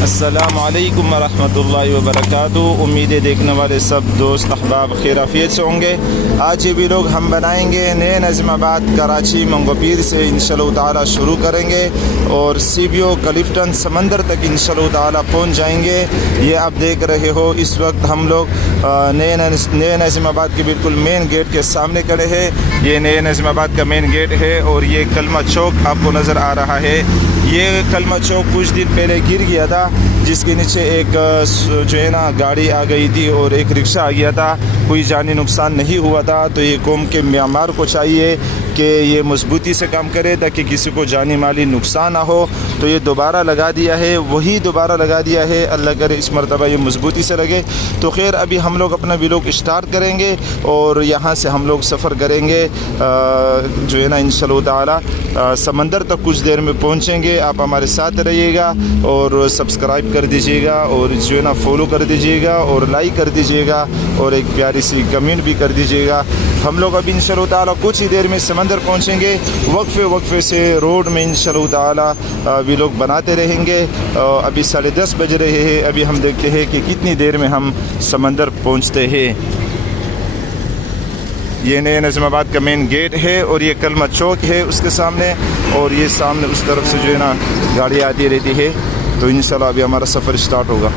अस्सलामु अलैकुम वरहमतुल्लाहि वबरकातुहू। उम्मीद है देखने वाले सब दोस्त अहबाब खैरियत से होंगे। आज ये वीडियो हम बनाएंगे नए नज़ीमाबाद कराची मंगोपीर से इंशाअल्लाह ताला शुरू करेंगे और सीबीओ क्लिफ्टन समंदर तक इंशाअल्लाह ताला पहुँच जाएंगे। ये आप देख रहे हो इस वक्त हम लोग नए नज़ीमाबाद के बिल्कुल मेन गेट के सामने खड़े हैं। ये नए नज़ीमाबाद का मेन गेट है और ये कलमा चौक आपको नज़र आ रहा है। ये कलमा चौक कुछ दिन पहले गिर गया था, जिसके नीचे एक जो है ना गाड़ी आ गई थी और एक रिक्शा आ गया था। कोई जानी नुकसान नहीं हुआ था। तो ये कौम के म्यांमार को चाहिए कि ये मजबूती से काम करे ताकि किसी को जानी माली नुकसान ना हो। तो ये दोबारा लगा दिया है, वही दोबारा लगा दिया है। अल्लाह करे इस मरतबा ये मजबूती से लगे। तो खैर अभी हम लोग अपना व्लॉग स्टार्ट करेंगे और यहाँ से हम लोग सफ़र करेंगे जो है ना इंशाअल्लाह ताला समंदर तक कुछ देर में पहुँचेंगे। आप हमारे साथ रहिएगा और सब्सक्राइब कर दीजिएगा और जो है ना फॉलो कर दीजिएगा और लाइक कर दीजिएगा और एक प्यारी सी कमेंट भी कर दीजिएगा। हम लोग अभी इंशाअल्लाह ताला कुछ ही देर में समंदर पहुंचेंगे। वक्फे से रोड में इंशाअल्लाह ताला व्लॉग बनाते रहेंगे। अभी 10:30 बज रहे हैं। अभी हम देखते हैं कि कितनी देर में हम समंदर पहुंचते हैं। ये नए नज़ीमाबाद का मेन गेट है और ये कलमा चौक है उसके सामने, और ये सामने उस तरफ से जो है ना गाड़ी आती रहती है। तो इंशाल्लाह अभी हमारा सफ़र स्टार्ट होगा।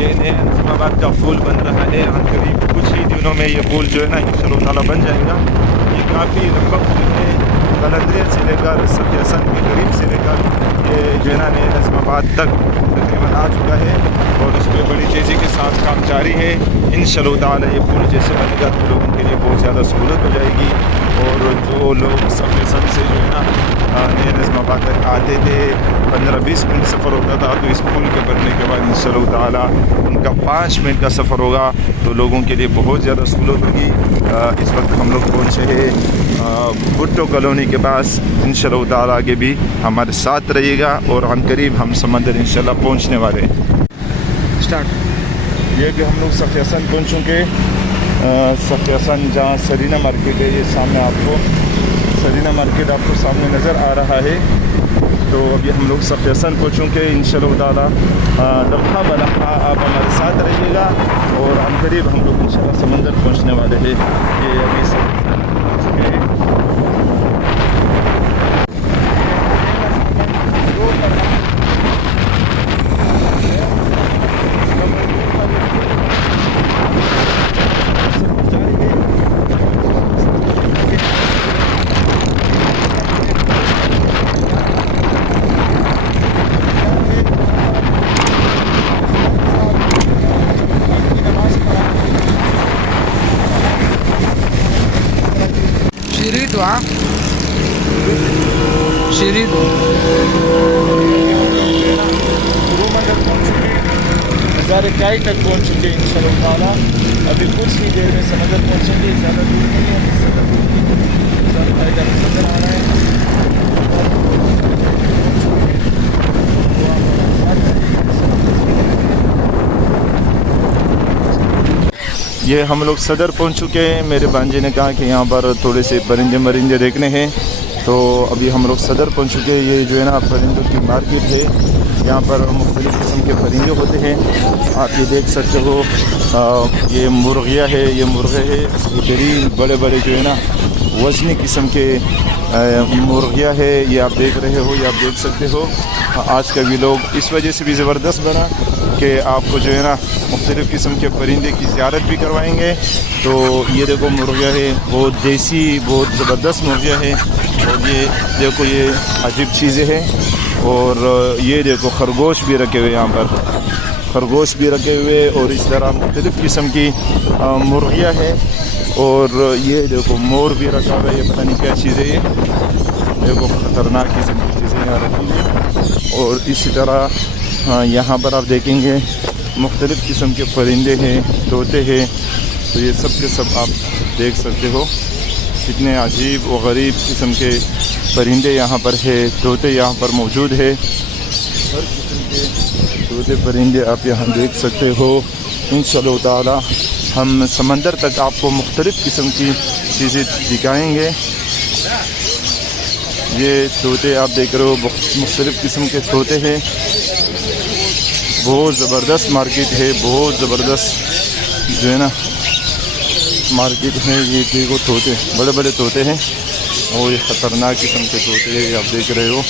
ये नए नज़ीमाबाद का पुल बन रहा है। करीब कुछ ही दिनों में ये पुल जो है ना इंशाअल्लाह ताला बन जाएगा। ये काफ़ी लंबा पुल है। कलंदरिया से लेकर सफियासन के करीब से लेकर ये जो है ना नए नज़ीमाबाद तक तकरीबन आ चुका है और इस पर बड़ी तेज़ी के साथ काम जारी है। इंशाअल्लाह ताला ये पुल जैसे बनेगा तो लोगों के लिए बहुत ज़्यादा सहूलत हो जाएगी। और जो लोग सफियासन से जो है ना नए नज़ीमाबाद तक आते थे 15-20 मिनट सफ़र होता था, तो इस पुल के बनने के बाद इंशाअल्लाह ताला उनका 5 मिनट का सफ़र होगा। तो लोगों के लिए बहुत ज़्यादा सहूलत होगी। इस वक्त हम लोग पहुँचे हैं भुट्टो कॉलोनी के पास। इंशाअल्लाह ताला आगे भी हमारे साथ रहिएगा और अनकरीब हम समंदर इंशाअल्लाह पहुँचने वाले हैं। स्टार्ट। ये कि हम लोग सफियासन पहुँच चुके। सफियासन जहाँ सरीना मार्केट है, ये सामने आपको सरीना मार्केट आपको सामने नज़र आ रहा है। तो अभी हम लोग सफियासन पहुँचेंगे इंशाअल्लाह ताला। लम्हा बलम्हा आप हमारे साथ रहिएगा और अनकरीब हम लोग इंशाअल्लाह समंदर पहुँचने वाले हैं। ये अभी सफियासन पहुँच चुके हैं। नज़ारे काय तक पहुँच चुके इंशाअल्लाह ताला। अभी कुछ ही देर में समंदर पहुँचेंगे। ज़्यादा दूर नहीं है, नज़ारे काय का नज़र आ रहा है। ये हम लोग सदर पहुँच चुके हैं। मेरे भांजे ने कहा कि यहाँ पर थोड़े से परिंदे मरिंदे देखने हैं, तो अभी हम लोग सदर पहुँच चुके हैं। ये जो है ना परिंदों की मार्केट है। यहाँ पर मुख्तलिफ़ किस्म के परिंदे होते हैं। आप ये देख सकते हो। ये मुर्गियाँ है, ये मुर्गे है। ये बेहतरीन बड़े बड़े जो है ना वज़नी किस्म के मुर्गियाँ है। ये आप देख रहे हो, ये आप देख सकते हो। आज का व्लॉग इस वजह से भी ज़बरदस्त बना कि आपको जो है ना मुख्तलिफ़ किस्म के परिंदे की ज़ियारत भी करवाएंगे। तो ये देखो मुर्गियाँ है, बहुत देसी बहुत ज़बरदस्त मुर्गियाँ है। और ये देखो ये अजीब चीज़ें हैं। और ये देखो खरगोश भी रखे हुए, यहाँ पर खरगोश भी रखे हुए और इस तरह मुख्तलिफ़ किस्म की मुर्गियाँ हैं। और ये देखो मोर भी रखा हुआ है। ये पता नहीं क्या चीज़ें ये देखो, ख़तरनाक किस्म की चीज़ें यहाँ रखी हैं। और इसी तरह यहाँ पर आप देखेंगे मुख्तलिफ़ किस्म के परिंदे हैं, तोते हैं। तो ये सब के सब आप देख सकते हो कितने अजीब व गरीब किस्म के परिंदे यहाँ पर है। तोते यहाँ पर मौजूद है। हर किस्म के तोते परिंदे आप यहाँ देख सकते हो। इंशाअल्लाह ताला हम समंदर तक आपको मुख्तलिफ़ किस्म की चीज़ें दिखाएंगे। ये तोते आप देख रहे हो, मुख्तलिफ़ किस्म के तोते हैं। बहुत ज़बरदस्त मार्केट है, बहुत ज़बरदस्त जो है ना मार्केट है। ये देखो तोते, बड़े बड़े तोते हैं और ये ख़तरनाक किस्म के तोते आप देख रहे हो।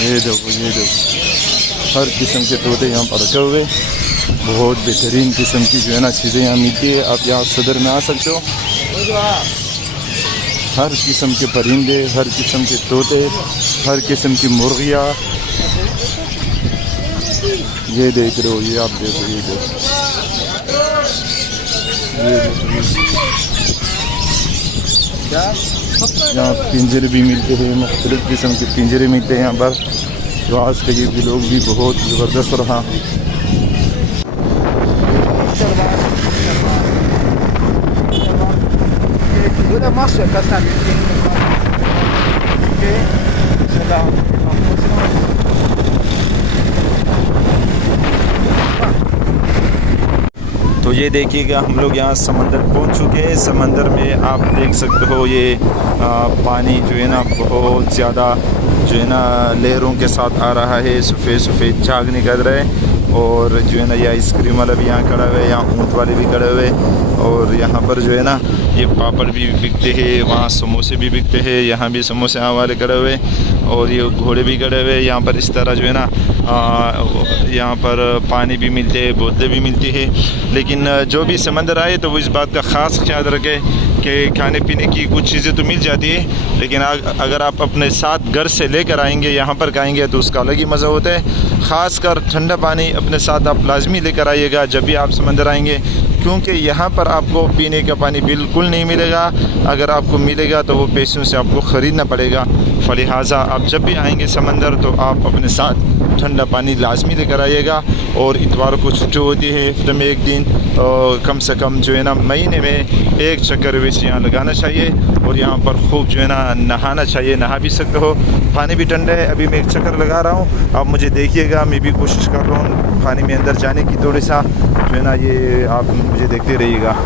ये देखो हर किस्म के तोते यहाँ पर रखे हुए। बहुत बेहतरीन किस्म की जो है ना चीज़ें यहाँ मिलती है। आप यहाँ सदर में आ सकते हो। हर किस्म के परिंदे, हर किस्म के तोते, हर किस्म की मुर्गियाँ। ये देख रहे हो, ये आप देखो, ये देखो, यहाँ पिंजरे भी मिलते हैं, मुख्तलिफ़ किस्म के पिंजरे मिलते हैं यहाँ पर। तो आज के ये लोग भी बहुत ज़बरदस्त रहा। तो ये देखिएगा हम लोग यहाँ समंदर पहुँच चुके हैं। समंदर में आप देख सकते हो ये पानी जो है ना बहुत ज़्यादा जो है ना लहरों के साथ आ रहा है। सफ़ेद सफ़ेद झाग निकल रहे हैं। और जो है ना ये आइसक्रीम वाला भी यहाँ खड़ा हुआ है, यहाँ ऊँट वाले भी खड़े हुए। और यहाँ पर जो है ना ये पापड़ भी बिकते हैं, वहाँ समोसे भी बिकते हैं, यहाँ भी समोसे यहाँ वाले खड़े हुए। और ये घोड़े भी खड़े हुए। यहाँ पर इस तरह जो है ना यहाँ पर पानी भी मिलते हैं, बोतलें भी मिलती है। लेकिन जो भी समंदर आए तो वो इस बात का ख़ास ख्याल रखे कि खाने पीने की कुछ चीज़ें तो मिल जाती है, लेकिन अगर आप अपने साथ घर से लेकर आएंगे, यहाँ पर खाएंगे तो उसका अलग ही मज़ा होता है। ख़ासकर ठंडा पानी अपने साथ आप लाजमी लेकर आइएगा जब भी आप समंदर आएंगे, क्योंकि यहाँ पर आपको पीने का पानी बिल्कुल नहीं मिलेगा। अगर आपको मिलेगा तो वो पैसों से आपको ख़रीदना पड़ेगा। फलिहाजा आप जब भी आएंगे समंदर तो आप अपने साथ ठंडा पानी लाजमी लेकर आइएगा। और इतवार को छुट्टी होती है, हफ्ते में एक दिन कम से कम जो है ना महीने में एक चक्कर वैसे यहाँ लगाना चाहिए। और यहाँ पर खूब जो है ना नहाना चाहिए, नहा भी सकते हो। पानी भी ठंडा है। अभी मैं एक चक्कर लगा रहा हूँ, आप मुझे देखिएगा, मैं भी कोशिश कर रहा हूँ पानी में अंदर जाने की। थोड़ी सा जो है ना ये आप मुझे देखते रहिएगा।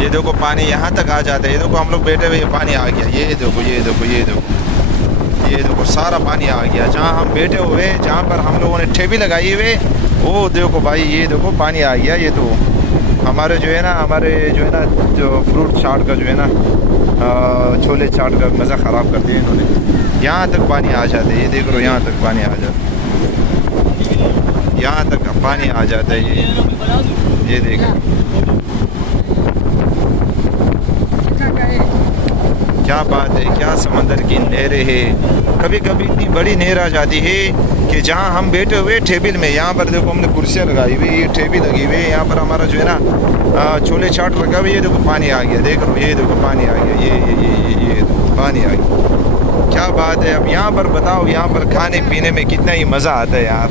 ये देखो पानी यहाँ तक आ जाता है। ये देखो हम लोग बैठे हुए, पानी आ गया। ये देखो, ये देखो, ये देखो, ये देखो सारा पानी आ गया। जहाँ हम बैठे हुए, जहाँ पर हम लोगों ने ठेबी लगाई हुए, वो देखो भाई, ये देखो पानी आ गया। ये तो हमारे जो है ना जो फ्रूट चाट का जो है ना छोले चाट का मज़ा ख़राब कर दिया इन्होंने। यहाँ तक पानी आ जाता है। ये देख लो, यहाँ तक पानी आ जाता है, यहाँ तक पानी आ जाता है। ये देखो क्या बात है, क्या समंदर की नहरें हैं। कभी कभी इतनी बड़ी नहर आ जाती है कि जहाँ हम बैठे हुए टेबल में, यहाँ पर देखो हमने कुर्सियाँ लगाई हुई, टेबल लगी हुई है। यहाँ पर हमारा जो है ना छोले चाट लगा हुआ है। ये देखो पानी आ गया, देख लो, ये देखो पानी आ गया। ये देखो पानी आ गया। क्या बात है। अब यहाँ पर बताओ, यहाँ पर खाने पीने में कितना ही मज़ा आता है यार।